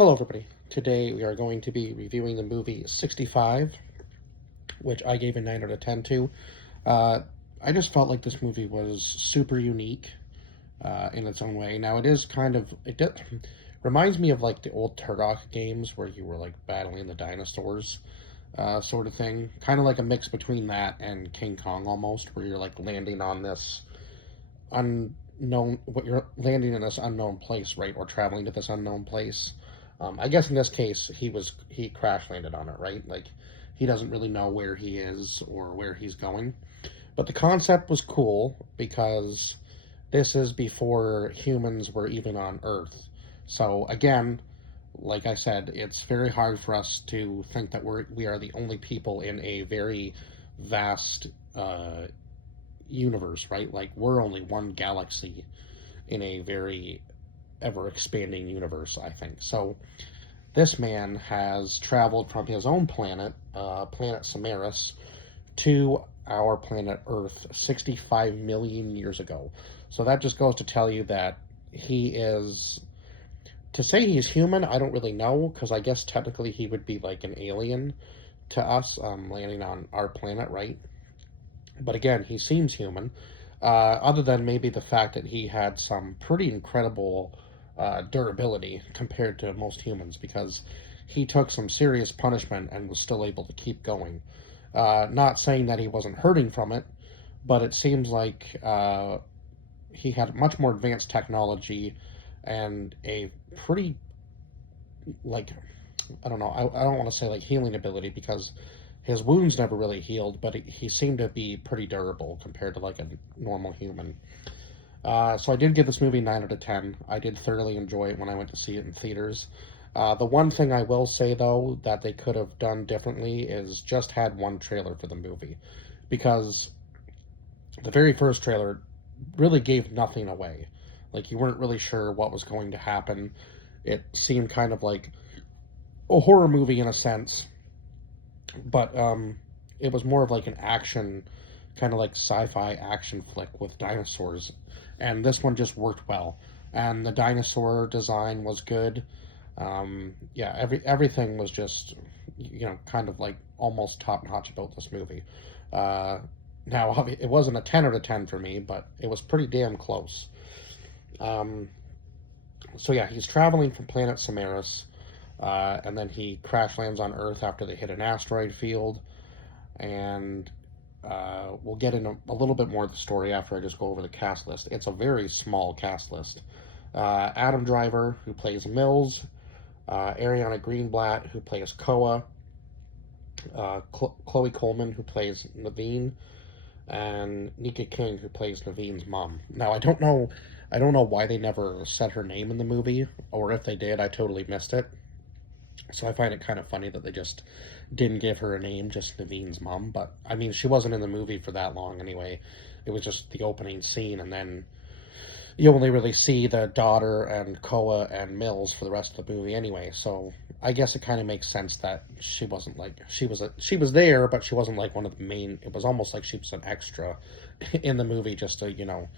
Hello, everybody. Today we are going to be reviewing the movie 65, which I gave a 9 out of 10 to. Uh, I just felt like this movie was super unique in its own way. Now, reminds me of like the old Turok games where you were like battling the dinosaurs, sort of thing. Kind of like a mix between that and King Kong almost, where you're like landing on this you're landing in this unknown place, right? Or traveling to this unknown place. I guess in this case, he crash landed on it, right? Like he doesn't really know where he is or where he's going. But the concept was cool because this is before humans were even on Earth. So again, like I said, it's very hard for us to think that we are the only people in a very vast universe, right? Like we're only one galaxy in a very ever expanding universe, I think. So this man has traveled from his own planet, planet Samaris, to our planet Earth 65 million years ago. So that just goes to tell you that he is. To say he's human, I don't really know, because I guess technically he would be like an alien to us, landing on our planet, right? But again, he seems human, other than maybe the fact that he had some pretty incredible durability compared to most humans, because he took some serious punishment and was still able to keep going. Not saying that he wasn't hurting from it, but it seems like he had much more advanced technology and a pretty, like, I don't know, I don't want to say like healing ability because his wounds never really healed, but he seemed to be pretty durable compared to like a normal human. So I did give this movie 9 out of 10. I did thoroughly enjoy it when I went to see it in theaters. The one thing I will say though that they could have done differently is just had one trailer for the movie, because the very first trailer really gave nothing away. Like you weren't really sure what was going to happen. It seemed kind of like a horror movie in a sense, but it was more of like an action, kind of like sci-fi action flick with dinosaurs, and this one just worked well. And the dinosaur design was good. Yeah, everything was just kind of like almost top notch about this movie. Uh, Now it wasn't a 10 out of 10 for me, but it was pretty damn close. Um, so yeah, he's traveling from planet Samaris, and then he crash lands on Earth after they hit an asteroid field, and we'll get into a little bit more of the story after I just go over the cast list. It's a very small cast list. Adam Driver, who plays Mills, Ariana Greenblatt, who plays Koa, Chloe Coleman, who plays Naveen, and Nika King, who plays Naveen's mom. Now, I don't know why they never said her name in the movie, or if they did, I totally missed it. So I find it kind of funny that they just didn't give her a name, just Naveen's mom. But I mean, she wasn't in the movie for that long anyway. It was just the opening scene, and then you only really see the daughter and Koa and Mills for the rest of the movie anyway. So I guess it kind of makes sense that she wasn't like she was there, but she wasn't like one of the main. It was almost like she was an extra in the movie, just to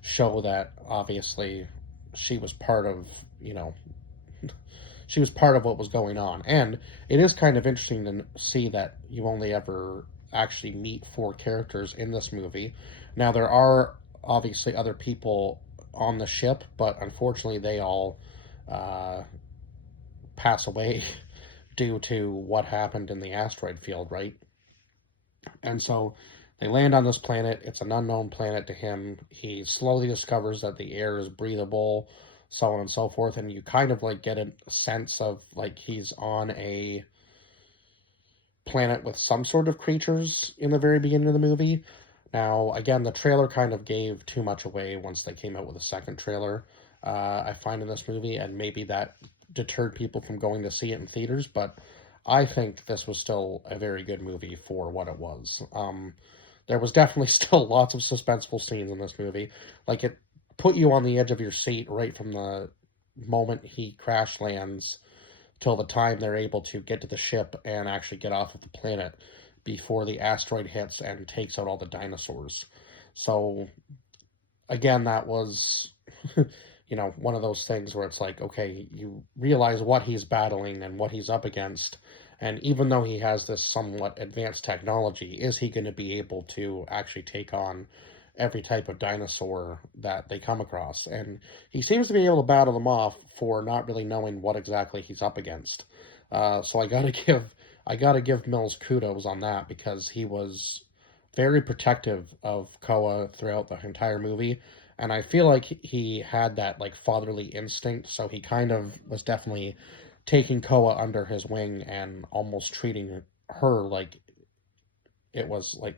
show that obviously she was part of you know she was part of what was going on. And it is kind of interesting to see that you only ever actually meet four characters in this movie. Now, there are obviously other people on the ship, but unfortunately, they all uh, pass away due to what happened in the asteroid field, right? And so they land on this planet. It's an unknown planet to him. He slowly discovers that the air is breathable, so on and so forth. And you kind of like get a sense of like he's on a planet with some sort of creatures in the very beginning of the movie. Now, again, the trailer kind of gave too much away once they came out with a second trailer, I find in this movie, and maybe that deterred people from going to see it in theaters, but I think this was still a very good movie for what it was. There was definitely still lots of suspenseful scenes in this movie. Like, it put you on the edge of your seat right from the moment he crash lands till the time they're able to get to the ship and actually get off of the planet before the asteroid hits and takes out all the dinosaurs. So again, that was one of those things where it's like, okay, you realize what he's battling and what he's up against. And even though he has this somewhat advanced technology, is he going to be able to actually take on every type of dinosaur that they come across? And he seems to be able to battle them off for not really knowing what exactly he's up against. So I gotta give Mills kudos on that because he was very protective of Koa throughout the entire movie, and I feel like he had that like fatherly instinct, so he kind of was definitely taking Koa under his wing and almost treating her like it was like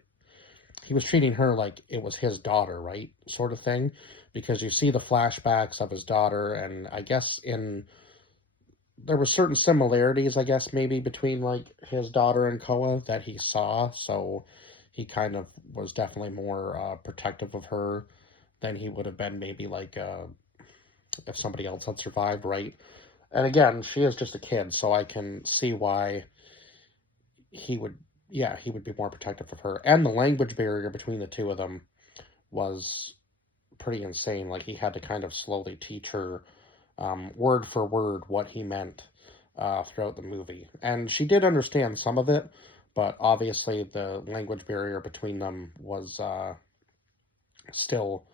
he was treating her like it was his daughter, right? Sort of thing. Because you see the flashbacks of his daughter, and I guess in there were certain similarities, I guess, maybe between like his daughter and Koa that he saw, so he kind of was definitely more protective of her than he would have been maybe like if somebody else had survived, right? And again, she is just a kid, so I can see why he would, yeah, he would be more protective of her. And the language barrier between the two of them was pretty insane. Like he had to kind of slowly teach her word for word what he meant throughout the movie. And she did understand some of it, but obviously the language barrier between them was still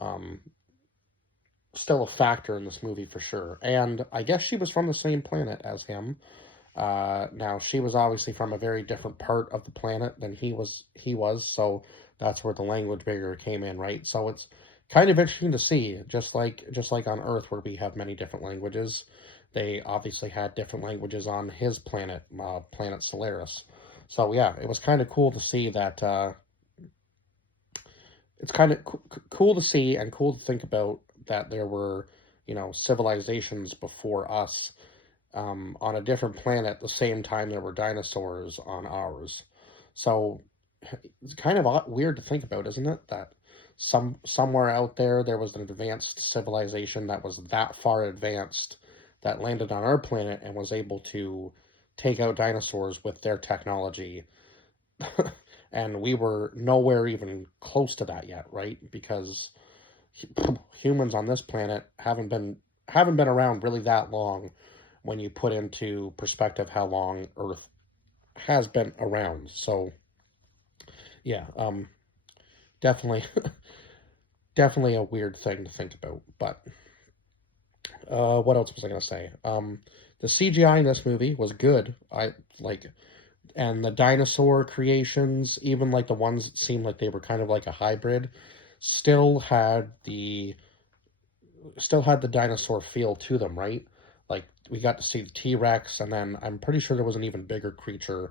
um, still a factor in this movie for sure. And I guess she was from the same planet as him. Now she was obviously from a very different part of the planet than he was, so that's where the language barrier came in, right? So it's kind of interesting to see, just like on Earth where we have many different languages, they obviously had different languages on his planet, planet Solaris. So yeah, it was kind of cool to see that. It's kind of cool to see and cool to think about that there were, civilizations before us on a different planet at the same time there were dinosaurs on ours. So it's kind of weird to think about, isn't it? That somewhere out there was an advanced civilization that was that far advanced that landed on our planet and was able to take out dinosaurs with their technology. And we were nowhere even close to that yet, right? Because humans on this planet haven't been around really that long when you put into perspective how long Earth has been around. So yeah, definitely definitely a weird thing to think about. But what else was I gonna say? The CGI in this movie was good. I like, and the dinosaur creations, even like the ones that seemed like they were kind of like a hybrid, still had the still had the dinosaur feel to them, right? Like we got to see the T-Rex, and then I'm pretty sure there was an even bigger creature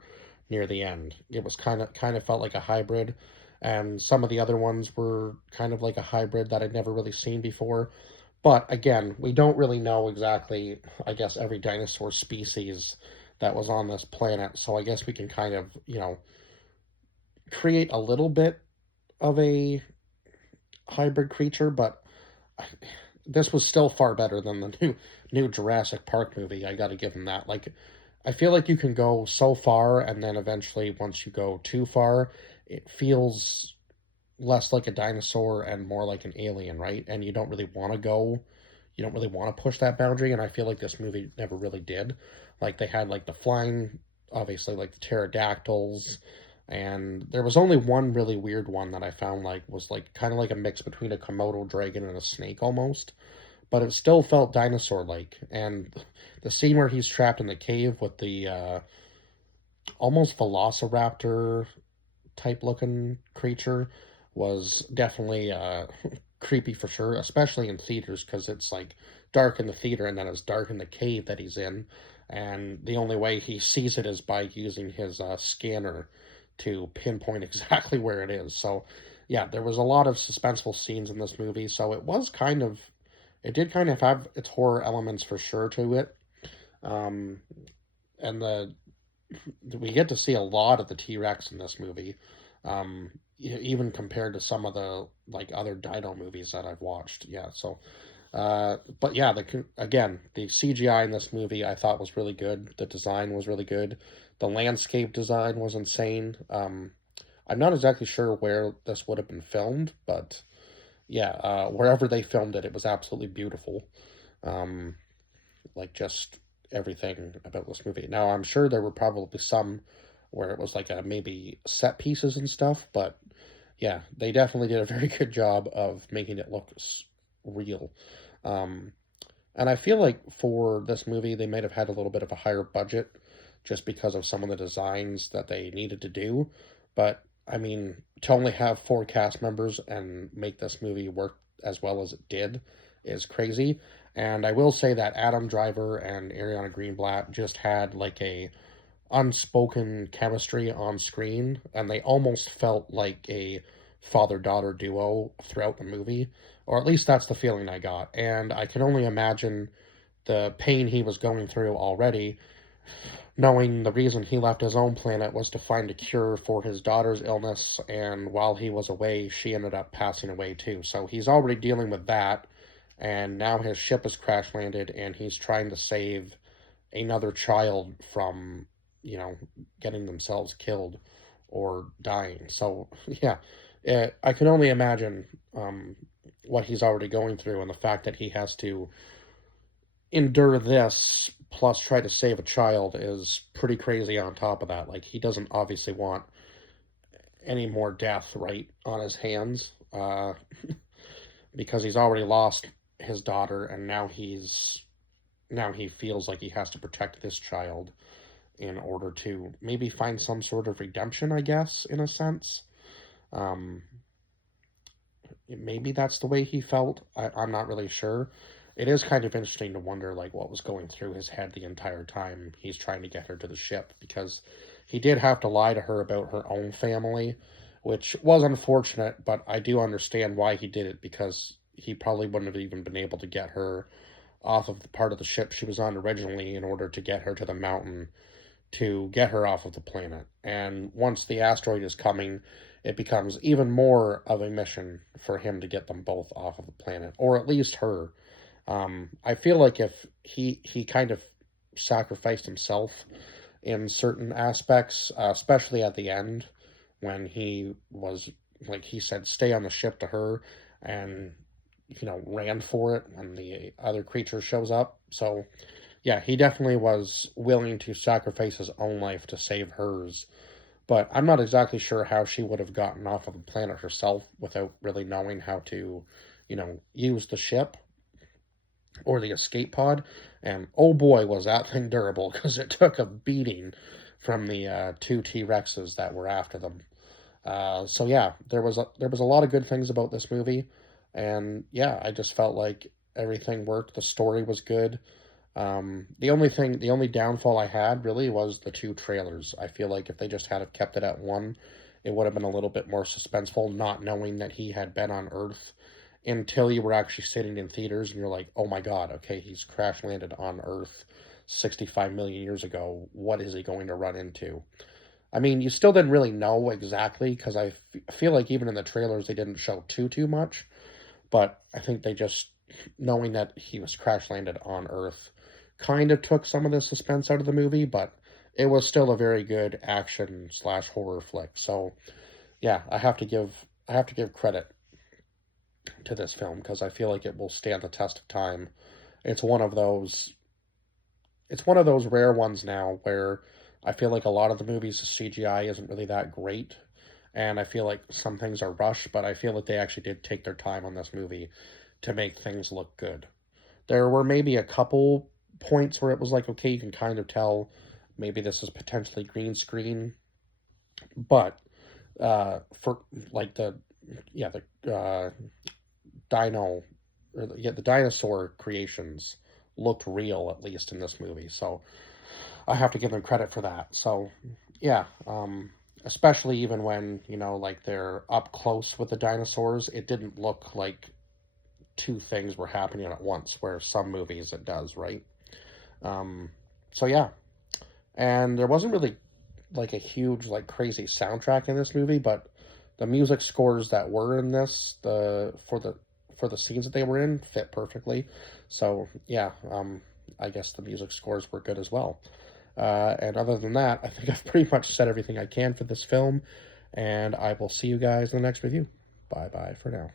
near the end. It was kind of felt like a hybrid, and some of the other ones were kind of like a hybrid that I'd never really seen before. But again, we don't really know exactly, I guess, every dinosaur species that was on this planet. So I guess we can kind of, create a little bit of a hybrid creature, but this was still far better than the new Jurassic Park movie. I got to give them that. Like, I feel like you can go so far, and then eventually, once you go too far, it feels less like a dinosaur and more like an alien, right? And you don't really want to push that boundary. And I feel like this movie never really did. Like they had like the flying, obviously like the pterodactyls, and there was only one really weird one that I found like was like kind of like a mix between a Komodo dragon and a snake almost, but it still felt dinosaur like. And the scene where he's trapped in the cave with the almost velociraptor type looking creature was definitely creepy for sure, especially in theaters because it's like dark in the theater and then it's dark in the cave that he's in. And the only way he sees it is by using his scanner to pinpoint exactly where it is. So, yeah, there was a lot of suspenseful scenes in this movie. So it did kind of have its horror elements for sure to it. Um, and we get to see a lot of the T Rex in this movie, even compared to some of the like other Dino movies that I've watched. Yeah, so but yeah, the CGI in this movie I thought was really good. The design was really good. The landscape design was insane. I'm not exactly sure where this would have been filmed, but yeah, wherever they filmed it, it was absolutely beautiful. Um, like just everything about this movie. Now, I'm sure there were probably some where it was like a maybe set pieces and stuff, but yeah, they definitely did a very good job of making it look real. Um, and I feel like for this movie, they might have had a little bit of a higher budget just because of some of the designs that they needed to do. But I mean, to only have four cast members and make this movie work as well as it did is crazy. And I will say that Adam Driver and Ariana Greenblatt just had like a unspoken chemistry on screen, and they almost felt like a father daughter duo throughout the movie, or at least that's the feeling I got. And I can only imagine the pain he was going through already, knowing the reason he left his own planet was to find a cure for his daughter's illness, and while he was away, she ended up passing away too. So he's already dealing with that, and now his ship has crash landed, and he's trying to save another child from, getting themselves killed or dying. So, yeah, I can only imagine what he's already going through, and the fact that he has to endure this plus try to save a child is pretty crazy on top of that. Like, he doesn't obviously want any more death right on his hands because he's already lost his daughter, and now he feels like he has to protect this child in order to maybe find some sort of redemption, I guess, in a sense. Um, Maybe that's the way he felt. I'm not really sure. It is kind of interesting to wonder, like, what was going through his head the entire time he's trying to get her to the ship, because he did have to lie to her about her own family, which was unfortunate, but I do understand why he did it, because he probably wouldn't have even been able to get her off of the part of the ship she was on originally in order to get her to the mountain to get her off of the planet. And once the asteroid is coming, it becomes even more of a mission for him to get them both off of the planet, or at least her. I feel like if he kind of sacrificed himself in certain aspects, especially at the end when he was like he said, stay on the ship to her, and ran for it when the other creature shows up. So yeah, he definitely was willing to sacrifice his own life to save hers. But I'm not exactly sure how she would have gotten off of the planet herself without really knowing how to, use the ship or the escape pod. And oh boy, was that thing durable, because it took a beating from the two T Rexes that were after them. So yeah, there was a lot of good things about this movie, and yeah, I just felt like everything worked. The story was good. The only downfall I had really was the two trailers. I feel like if they just had kept it at one, it would have been a little bit more suspenseful, not knowing that he had been on Earth until you were actually sitting in theaters and you're like, oh my God, okay, he's crash landed on Earth 65 million years ago. What is he going to run into? I mean, you still didn't really know exactly, because feel like even in the trailers they didn't show too much, but I think they just, knowing that he was crash landed on Earth, kind of took some of the suspense out of the movie, but it was still a very good action slash horror flick. So yeah, I have to give credit to this film, because I feel like it will stand the test of time. It's one of those it's one of those rare ones now where I feel like a lot of the movies' CGI isn't really that great, and I feel like some things are rushed, but I feel like they actually did take their time on this movie to make things look good. There were maybe a couple points where it was like, okay, you can kind of tell maybe this is potentially green screen, but for like the dino the dinosaur creations looked real, at least in this movie. So I have to give them credit for that. So yeah, especially even when like they're up close with the dinosaurs, it didn't look like two things were happening at once, where some movies it does, right? Um, so yeah, and there wasn't really like a huge like crazy soundtrack in this movie, but the music scores that were in this for the scenes that they were in fit perfectly. So yeah, I guess the music scores were good as well. And other than that, I think I've pretty much said everything I can for this film, and I will see you guys in the next review. Bye bye for now.